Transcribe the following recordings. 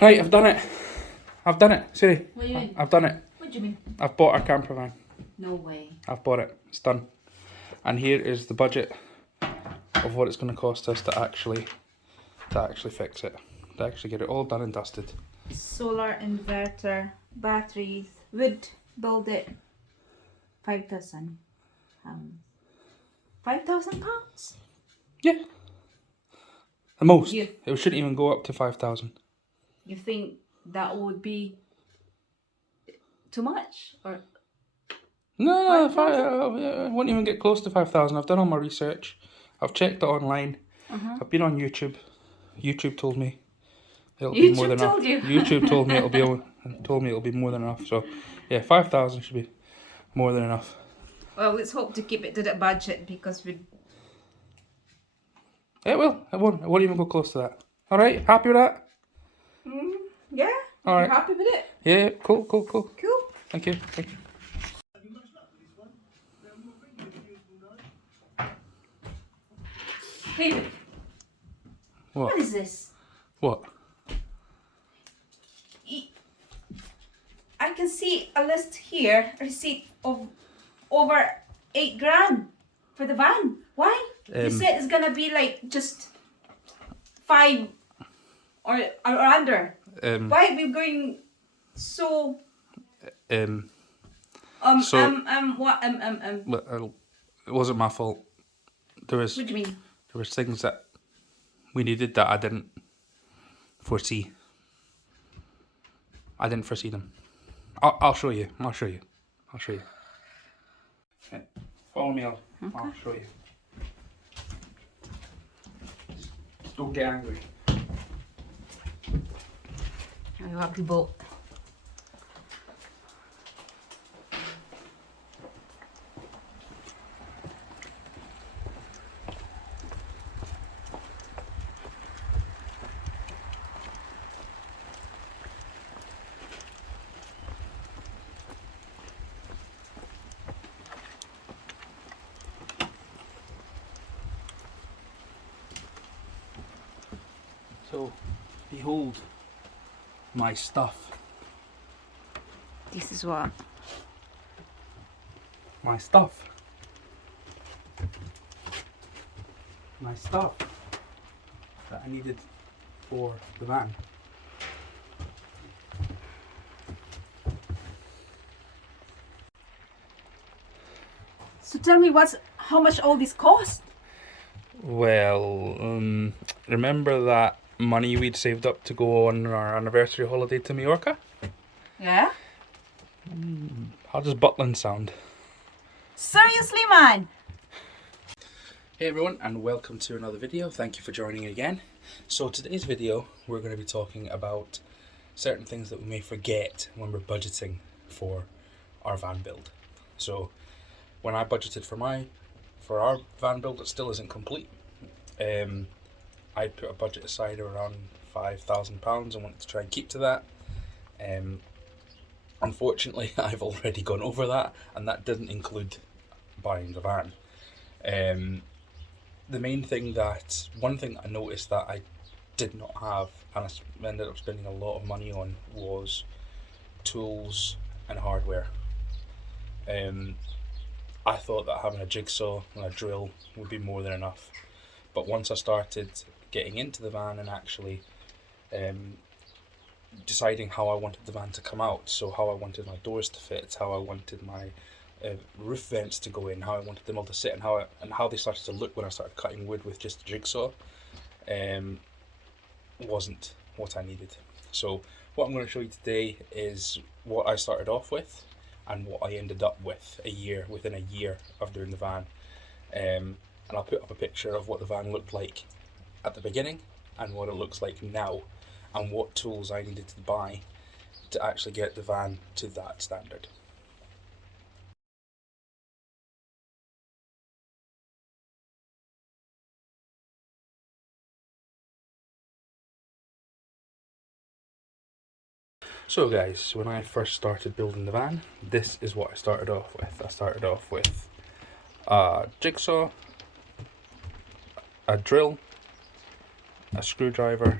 Right, I've done it. I've done it. Siri, What do you mean? I've done it. What do you mean? I've bought our camper van. No way. I've bought it. It's done. And here is the budget of what it's going to cost us to actually fix it, to actually get it all done and dusted. Solar inverter, batteries, would build it. 5,000 pounds. 5,000 pounds? Yeah. The most. You- It shouldn't even go up to 5,000. You think that would be too much? Or No, 5,000? I won't even get close to 5,000. I've done all my research. I've checked it online. I've been on YouTube. YouTube told me it'll be more than enough. told you? YouTube told me it'll be more than enough. So, yeah, 5,000 should be more than enough. Well, let's hope to keep it to that budget because we. It will. It won't. It won't even go close to that. All right. Happy with that? Yeah. All You're right. happy with it? Yeah. Cool. Cool. Thank you. Thank you. David, What? what is this? What? I can see a list here, a receipt of over 8 grand for the van. Why? You said it's gonna be like just 5 or under. Why are we going so? Well, it wasn't my fault. There was What do you mean? there was things that we needed that I didn't foresee. I didn't foresee them. I'll show you. I'll show you. Okay. Follow me on. I'll show you. Just don't get angry. I happy boat. So, behold my stuff. This is what. My stuff. My stuff that I needed for the van. So tell me, how much all this cost? Well, remember that money we'd saved up to go on our anniversary holiday to Mallorca? Yeah. How does Butland sound? Seriously, man. Hey everyone, and welcome to another video. Thank you for joining again. So today's video, we're going to be talking about certain things that we may forget when we're budgeting for our van build. So when I budgeted for our van build, it still isn't complete. I put a budget aside of around £5,000 and wanted to try and keep to that. Unfortunately, I've already gone over that, and that didn't include buying the van. The main thing one thing I noticed that I did not have, and I ended up spending a lot of money on, was tools and hardware. I thought that having a jigsaw and a drill would be more than enough, but once I started getting into the van and actually deciding how I wanted the van to come out, so how I wanted my doors to fit, how I wanted my roof vents to go in, how I wanted them all to sit, and how they started to look when I started cutting wood with just a jigsaw, wasn't what I needed. So what I'm going to show you today is what I started off with and what I ended up with within a year of doing the van. And I'll put up a picture of what the van looked like at the beginning and what it looks like now, and what tools I needed to buy to actually get the van to that standard. So guys, when I first started building the van, this is what I started off with. I started off with a jigsaw, a drill, a screwdriver,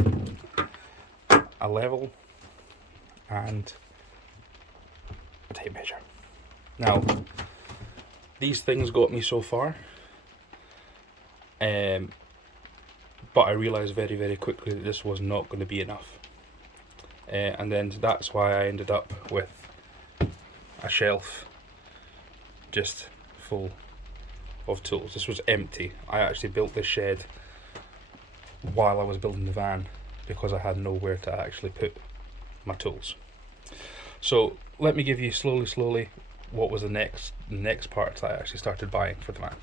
a level and a tape measure. Now, these things got me so far, but I realised very, very quickly that this was not going to be enough. And then that's why I ended up with a shelf just full of tools. This was empty. I actually built this shed while I was building the van because I had nowhere to actually put my tools. So let me give you slowly what was the next parts I actually started buying for the van.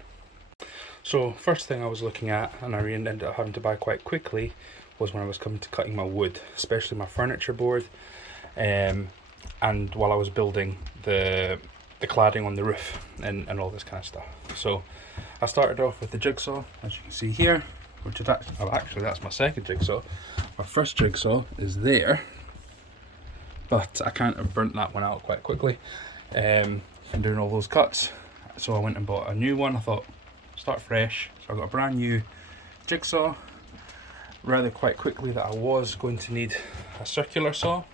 So first thing I was looking at, and I ended up having to buy quite quickly, was when I was coming to cutting my wood, especially my furniture board, and while I was building the cladding on the roof and all this kind of stuff. So I started off with the jigsaw, as you can see here, which is actually that's my second jigsaw. My first jigsaw is there, but I kind of burnt that one out quite quickly from doing all those cuts. So I went and bought a new one. I thought, start fresh. So I got a brand new jigsaw. Rather quite quickly that I was going to need a circular saw,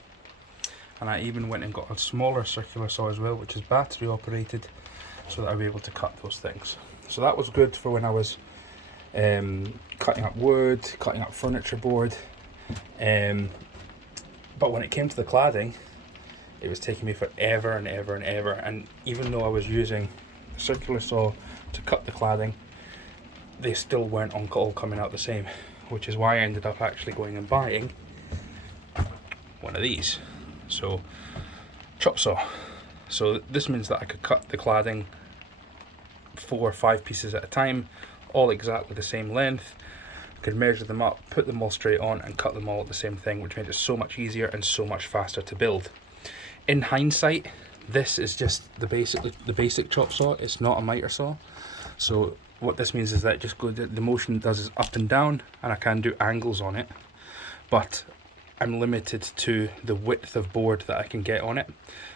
and I even went and got a smaller circular saw as well, which is battery operated, so that I'll be able to cut those things. So that was good for when I was cutting up wood, cutting up furniture board, but when it came to the cladding, it was taking me forever and ever and ever. And even though I was using the circular saw to cut the cladding, they still weren't all coming out the same, which is why I ended up actually going and buying one of these. So, chop saw. So this means that I could cut the cladding 4 or 5 pieces at a time, all exactly the same length. I could measure them up, put them all straight on, and cut them all at the same thing, which made it so much easier and so much faster to build. In hindsight, this is just the basic chop saw. It's not a miter saw. So what this means is that the motion it does is up and down, and I can do angles on it, but I'm limited to the width of board that I can get on it,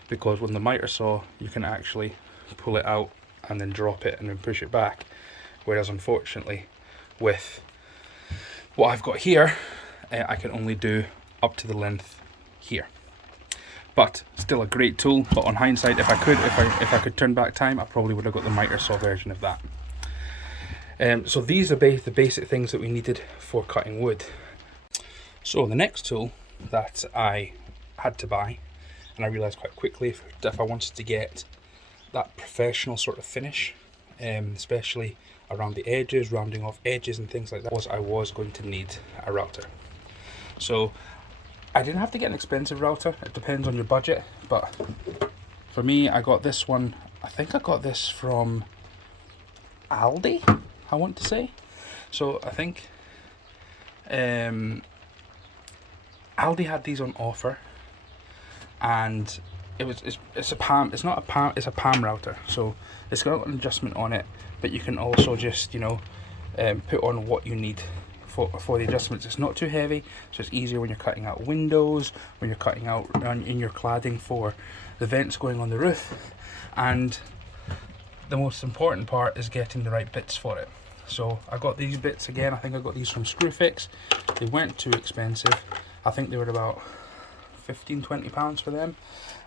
because with the miter saw you can actually pull it out and then drop it and then push it back, whereas unfortunately with what I've got here, I can only do up to the length here. But still a great tool. But on hindsight, if I could turn back time, I probably would have got the miter saw version of that. So these are the basic things that we needed for cutting wood. So the next tool that I had to buy, and I realised quite quickly, if I wanted to get that professional sort of finish, especially around the edges, rounding off edges and things like that, I was going to need a router. So I didn't have to get an expensive router, it depends on your budget, but for me I got this one. I think I got this from Aldi, I want to say. So I think Aldi had these on offer, and it's a PAM router, so it's got an adjustment on it, but you can also just put on what you need for the adjustments. It's not too heavy, so it's easier when you're cutting out windows, when you're cutting out in your cladding for the vents going on the roof, and the most important part is getting the right bits for it. So I got these bits again. I think I got these from Screwfix. They weren't too expensive. I think they were about £15-20 for them.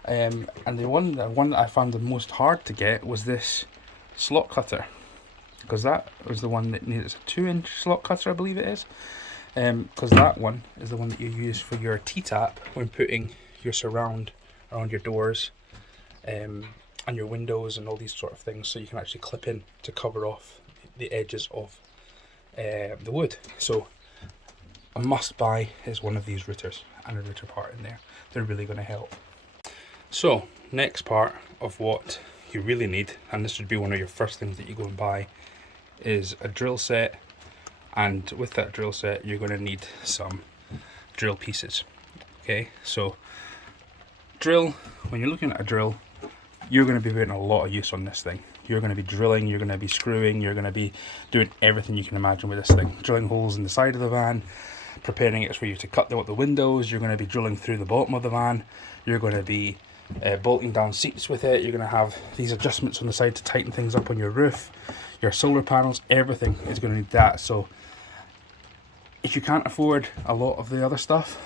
And the one that I found the most hard to get was this slot cutter, because that was the one that needs a 2-inch slot cutter, I believe it is. Because that one is the one that you use for your T-tap when putting your surround around your doors and your windows and all these sort of things, so you can actually clip in to cover off the edges of the wood. So a must buy is one of these routers and a router part in there. They're really going to help. So next part of what you really need, and this would be one of your first things that you go and buy, is a drill set. And with that drill set you're going to need some drill pieces. Okay, so drill, when you're looking at a drill, you're going to be putting a lot of use on this thing. You're going to be drilling, you're going to be screwing, you're going to be doing everything you can imagine with this thing. Drilling holes in the side of the van, preparing it for you to cut out the windows, you're going to be drilling through the bottom of the van, you're going to be bolting down seats with it, you're going to have these adjustments on the side to tighten things up on your roof, your solar panels, everything is going to need that. So if you can't afford a lot of the other stuff,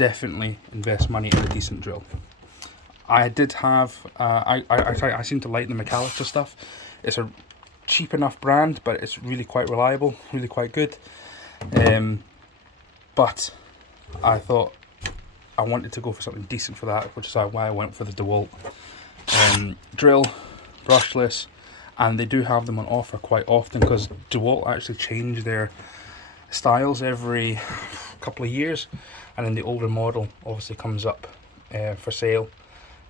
definitely invest money in a decent drill. I did have, I seem to like the McAllister stuff. It's a cheap enough brand, but it's really quite reliable, really quite good. But I thought I wanted to go for something decent for that, which is why I went for the DeWalt drill, brushless, and they do have them on offer quite often because DeWalt actually change their styles every couple of years, and then the older model obviously comes up for sale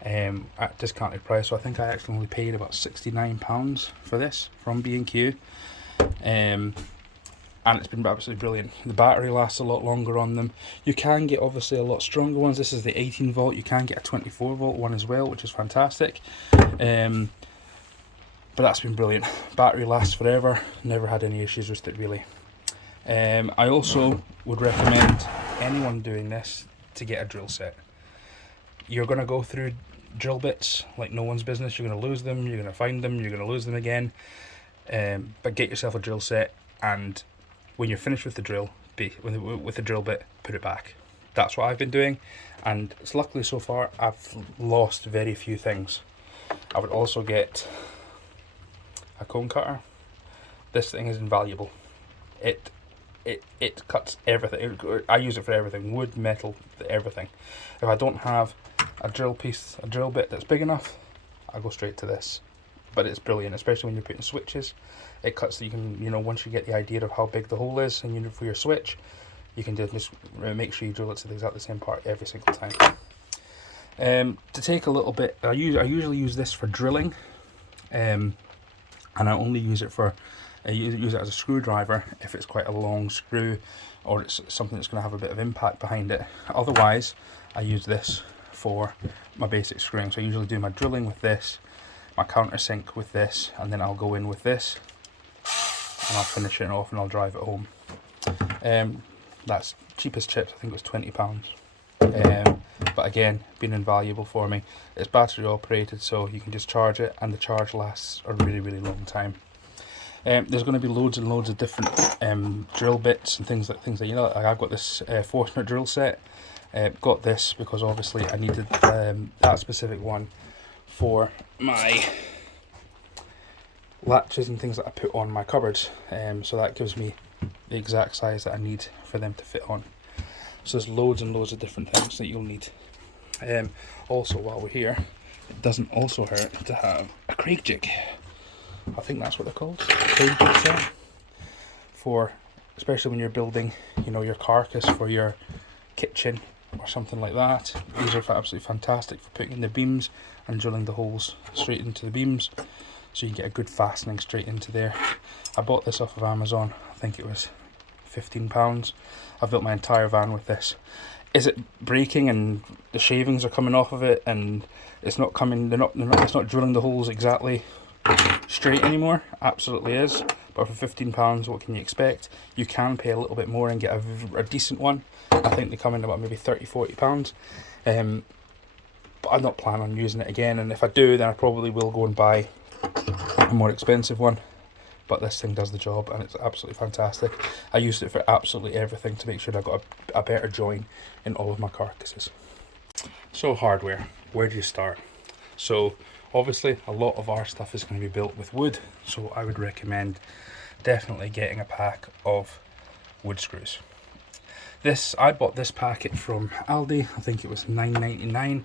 at discounted price. So I think I actually only paid about £69 for this from B&Q, and it's been absolutely brilliant. The battery lasts a lot longer on them. You can get obviously a lot stronger ones. This is the 18 volt. You can get a 24 volt one as well, which is fantastic. But that's been brilliant. Battery lasts forever. Never had any issues with it really. I also would recommend anyone doing this to get a drill set. You're going to go through drill bits like no one's business. You're going to lose them, you're going to find them, you're going to lose them again. But get yourself a drill set, and when you're finished with the drill, with the drill bit, put it back. That's what I've been doing, and it's luckily so far I've lost very few things. I would also get a cone cutter. This thing is invaluable. It cuts everything. I use it for everything, wood, metal, everything. If I don't have a drill bit that's big enough, I go straight to this. But it's brilliant, especially when you're putting switches. It cuts that you can, once you get the idea of how big the hole is, and for your switch, you can just make sure you drill it to the exact same part every single time. To take a little bit, I usually use this for drilling, and I only use it for, use it as a screwdriver if it's quite a long screw, or it's something that's going to have a bit of impact behind it. Otherwise, I use this for my basic screwing. So I usually do my drilling with this, my countersink with this, and then I'll go in with this, and I'll finish it off and I'll drive it home. That's cheapest chips, I think it was £20. But again, been invaluable for me. It's battery operated, so you can just charge it, and the charge lasts a really, really long time. There's going to be loads and loads of different drill bits and things like like I've got this Forstner drill set. Got this because obviously I needed that specific one for my latches and things that I put on my cupboards, so that gives me the exact size that I need for them to fit on. So there's loads and loads of different things that you'll need. Also, while we're here, it doesn't also hurt to have a Craig jig. I think that's what they're called, Craig jig set, for especially when you're building, your carcass for your kitchen or something like that. These are absolutely fantastic for putting in the beams and drilling the holes straight into the beams, so you can get a good fastening straight into there. I bought this off of Amazon. I think it was £15. I've built my entire van with this. Is it breaking and the shavings are coming off of it and it's not coming? It's not drilling the holes exactly straight anymore. Absolutely is. But for £15, what can you expect? You can pay a little bit more and get a decent one. I think they come in about maybe £30-40. But I'm not planning on using it again, and if I do, then I probably will go and buy a more expensive one. But this thing does the job, and it's absolutely fantastic. I used it for absolutely everything to make sure that I got a better join in all of my carcasses. So hardware, where do you start? So obviously a lot of our stuff is going to be built with wood, so I would recommend definitely getting a pack of wood screws. I bought this packet from Aldi. I think it was £9.99.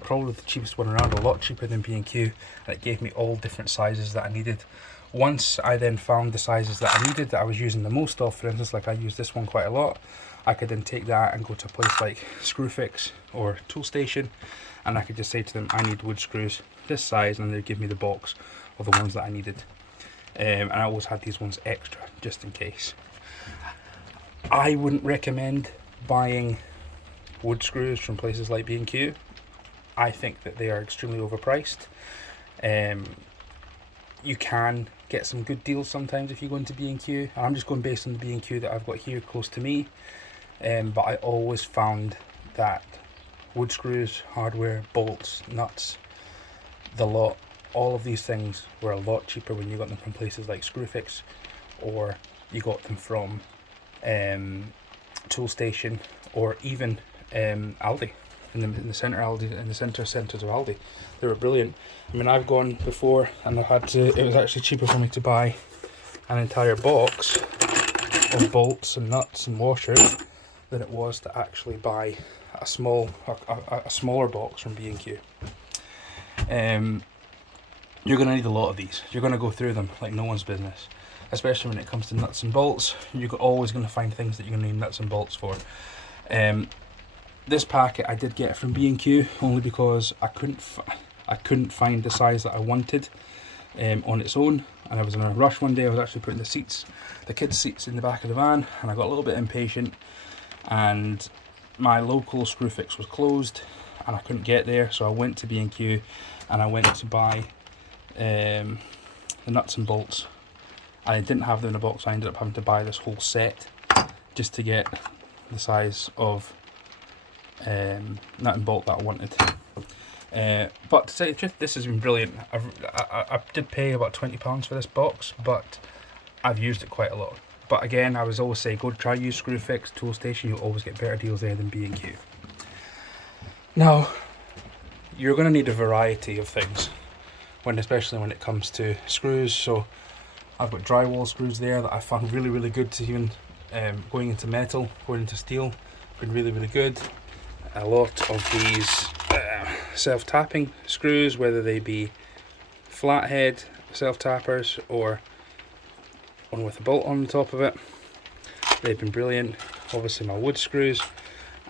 Probably the cheapest one around, a lot cheaper than B&Q, and it gave me all different sizes that I needed. Once I then found the sizes that I needed, that I was using the most of, for instance, like I use this one quite a lot, I could then take that and go to a place like Screwfix or Toolstation, and I could just say to them, I need wood screws this size, and they'd give me the box of the ones that I needed. And I always had these ones extra, just in case. I wouldn't recommend buying wood screws from places like B&Q. I think that they are extremely overpriced. You can get some good deals sometimes if you go into B&Q. I'm just going based on the B&Q that I've got here close to me. But I always found that wood screws, hardware, bolts, nuts, the lot, all of these things were a lot cheaper when you got them from places like Screwfix, or you got them from Toolstation, or even Aldi, in the centre Aldi, in the centres of Aldi. They were brilliant. I mean, I've gone before and I've had to. It was actually cheaper for me to buy an entire box of bolts and nuts and washers than it was to actually buy a smaller box from B&Q. You're going to need a lot of these. You're going to go through them like no one's business, especially when it comes to nuts and bolts. You're always going to find things that you're going to need nuts and bolts for. This packet I did get from B&Q only because I couldn't find the size that I wanted on its own, and I was in a rush one day. I was actually putting the kids' seats in the back of the van, and I got a little bit impatient, and my local Screwfix was closed and I couldn't get there, so I went to B&Q and I went to buy the nuts and bolts. I didn't have them in a box, so I ended up having to buy this whole set just to get the size of nut and bolt that I wanted. But to tell you the truth, this has been brilliant. I did pay about £20 for this box, but I've used it quite a lot. But again, I was always say, go try use Screwfix, Toolstation. You'll always get better deals there than B&Q. Now, you're going to need a variety of things, especially when it comes to screws. So I've got drywall screws there that I found really, really good to even going into metal, going into steel, been really, really good. A lot of these self-tapping screws, whether they be flathead self-tappers or one with a bolt on the top of it, they've been brilliant. Obviously my wood screws,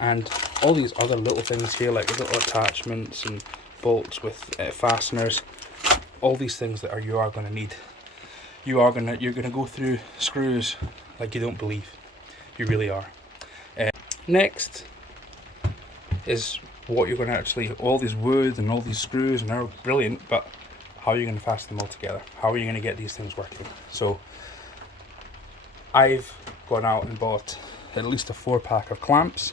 and all these other little things here, like little attachments and bolts with fasteners, all these things that you are going to need. You're going to go through screws like you don't believe. You really are. Next is what you're going to actually, all these wood and all these screws, and they're brilliant, but how are you going to fasten them all together? How are you going to get these things working? So I've gone out and bought at least a 4-pack of clamps.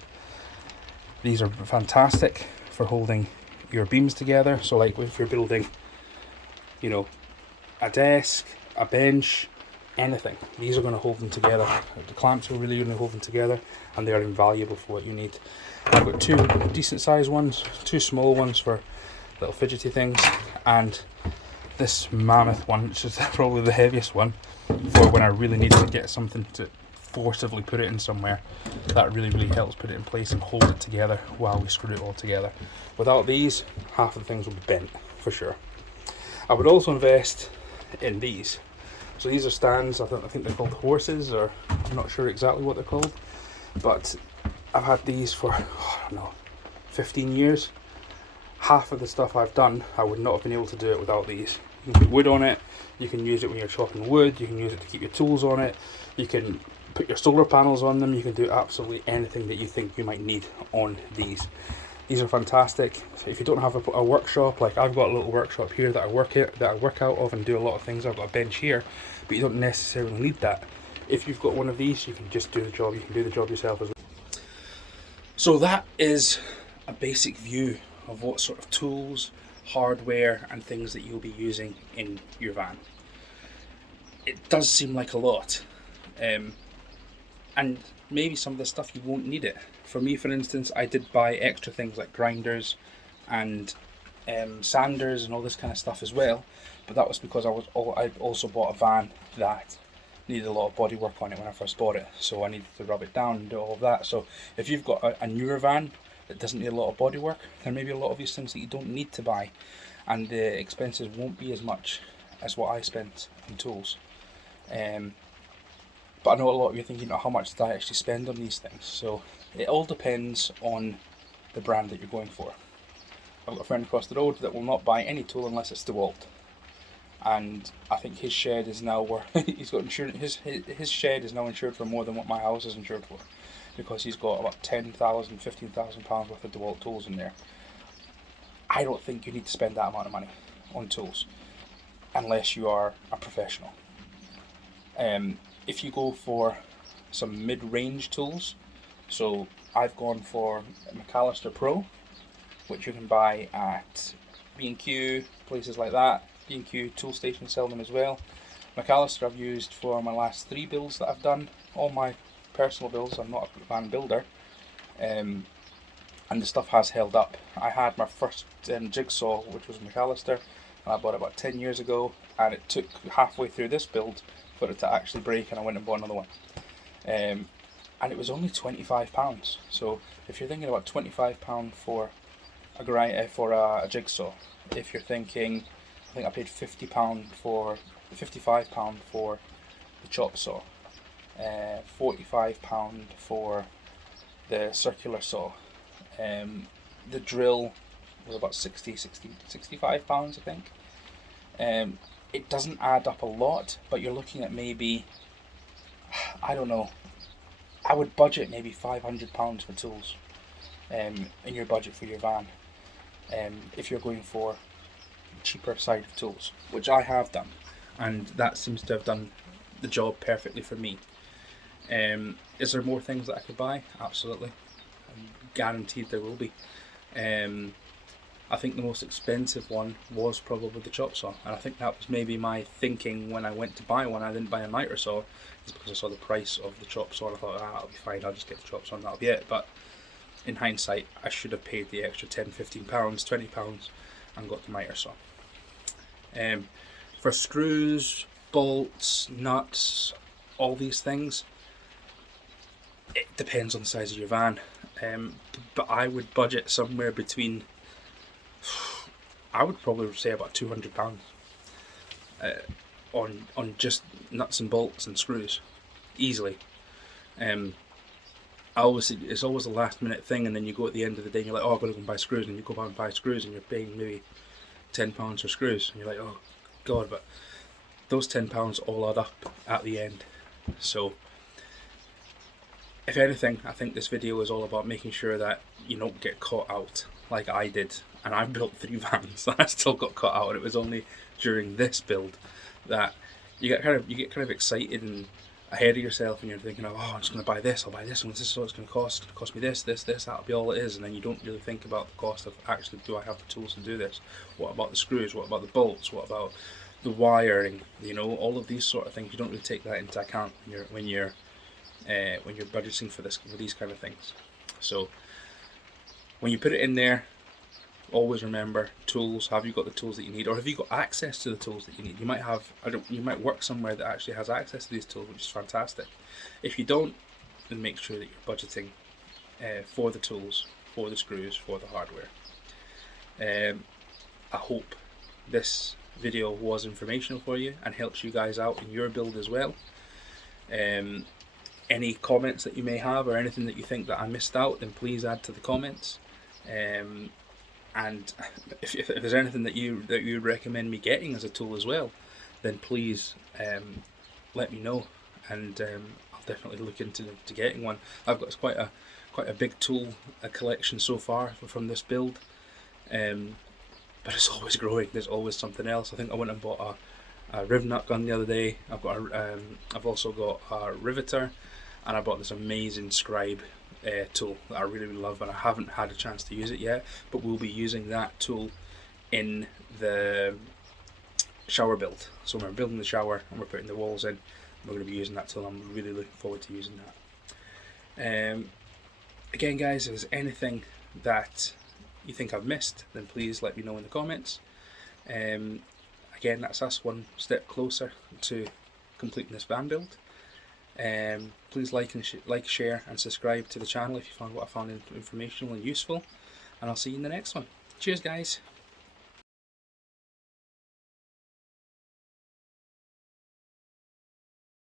These are fantastic for holding your beams together. So like if you're building, you know, a desk, a bench, anything, these are going to hold them together. The clamps are really going to hold them together, and they are invaluable for what you need. I've got 2 decent sized ones, 2 small ones for little fidgety things, and this mammoth one, which is probably the heaviest one, for when I really need to get something to forcibly put it in somewhere. That really, really helps put it in place and hold it together while we screw it all together. Without these, half of the things will be bent for sure. I would also invest in these. So these are stands. I think they're called horses, or I'm not sure exactly what they're called, but I've had these for, I don't know, 15 years. Half of the stuff I've done, I would not have been able to do it without these. You can put wood on it, you can use it when you're chopping wood, you can use it to keep your tools on it, you can put your solar panels on them, you can do absolutely anything that you think you might need on these. These are fantastic. So if you don't have a workshop, like I've got a little workshop here that I work out of and do a lot of things. I've got a bench here, but you don't necessarily need that. If you've got one of these, you can just do the job. You can do the job yourself as well. So that is a basic view of what sort of tools, hardware and things that you'll be using in your van. It does seem like a lot, and maybe some of the stuff you won't need it. For me, for instance, I did buy extra things like grinders and sanders and all this kind of stuff as well, but that was because I also bought a van that needed a lot of body work on it when I first bought it, so I needed to rub it down and do all of that. So if you've got a newer van that doesn't need a lot of body work, there may be a lot of these things that you don't need to buy, and the expenses won't be as much as what I spent on tools. But I know a lot of you are thinking, how much did I actually spend on these things? So it all depends on the brand that you're going for. I've got a friend across the road that will not buy any tool unless it's DeWalt, and I think his shed is now he's got insurance. His shed is now insured for more than what my house is insured for, because he's got about £10,000, £15,000 worth of DeWalt tools in there. I don't think you need to spend that amount of money on tools unless you are a professional. If you go for some mid-range tools, so I've gone for McAllister Pro, which you can buy at B&Q, places like that. B&Q Toolstation sell them as well. McAllister I've used for my last 3 builds that I've done, all my personal builds. I'm not a van builder, and the stuff has held up. I had my first jigsaw, which was McAllister, and I bought it about 10 years ago, and it took halfway through this build for it to actually break, and I went and bought another one. And it was only £25. So if you're thinking about £25 for a jigsaw, if you're thinking, I think I paid £55 for the chop saw, £45 for the circular saw. The drill was about 65 pounds, I think. It doesn't add up a lot, but you're looking at maybe, I don't know, I would budget maybe £500 for tools in your budget for your van, if you're going for the cheaper side of tools, which I have done, and that seems to have done the job perfectly for me. Is there more things that I could buy? Absolutely. I'm guaranteed there will be. I think the most expensive one was probably the chop saw, and I think that was maybe my thinking when I went to buy one. I didn't buy a miter saw, is because I saw the price of the chop saw and I thought, that'll be fine, I'll just get the chop saw and that'll be it. But in hindsight, I should have paid the extra £10, £15, £20 and got the miter saw. For screws, bolts, nuts, all these things, it depends on the size of your van. But I would budget somewhere between, I would probably say about £200 on just nuts and bolts and screws, easily. It's always a last minute thing, and then you go at the end of the day and you're like, oh, I've got to go and buy screws, and you go out and buy screws and you're paying maybe £10 for screws, and you're like, oh god, but those £10 all add up at the end. So if anything, I think this video is all about making sure that you don't get caught out like I did. And I built 3 vans and I still got caught out, and it was only during this build that you get kind of excited and ahead of yourself, and you're thinking, oh, I'm just going to buy this, I'll buy this one, this is what it's going to cost. It'll cost me this, that'll be all it is. And then you don't really think about the cost of, actually, do I have the tools to do this? What about the screws? What about the bolts? What about the wiring? You know, all of these sort of things. You don't really take that into account when you're budgeting for these kind of things. So when you put it in there, always remember tools. Have you got the tools that you need, or have you got access to the tools that you need? You might have, you might work somewhere that actually has access to these tools, which is fantastic. If you don't, then make sure that you're budgeting for the tools, for the screws, for the hardware. I hope this video was informational for you and helps you guys out in your build as well. Any comments that you may have, or anything that you think that I missed out, then please add to the comments. And if there's anything that you would recommend me getting as a tool as well, then please let me know, and I'll definitely look into getting one. I've got quite a big tool collection so far from this build, but it's always growing. There's always something else. I think I went and bought a riv nut gun the other day. I've also got a riveter, and I bought this amazing scribe tool that I really love, and I haven't had a chance to use it yet, but we'll be using that tool in the shower build. So when we're building the shower and we're putting the walls in, we're going to be using that tool. I'm really looking forward to using that. Again guys, if there's anything that you think I've missed, then please let me know in the comments. Again, that's us one step closer to completing this van build. Please like, share and subscribe to the channel if you found what I found informational and useful, and I'll see you in the next one. Cheers guys.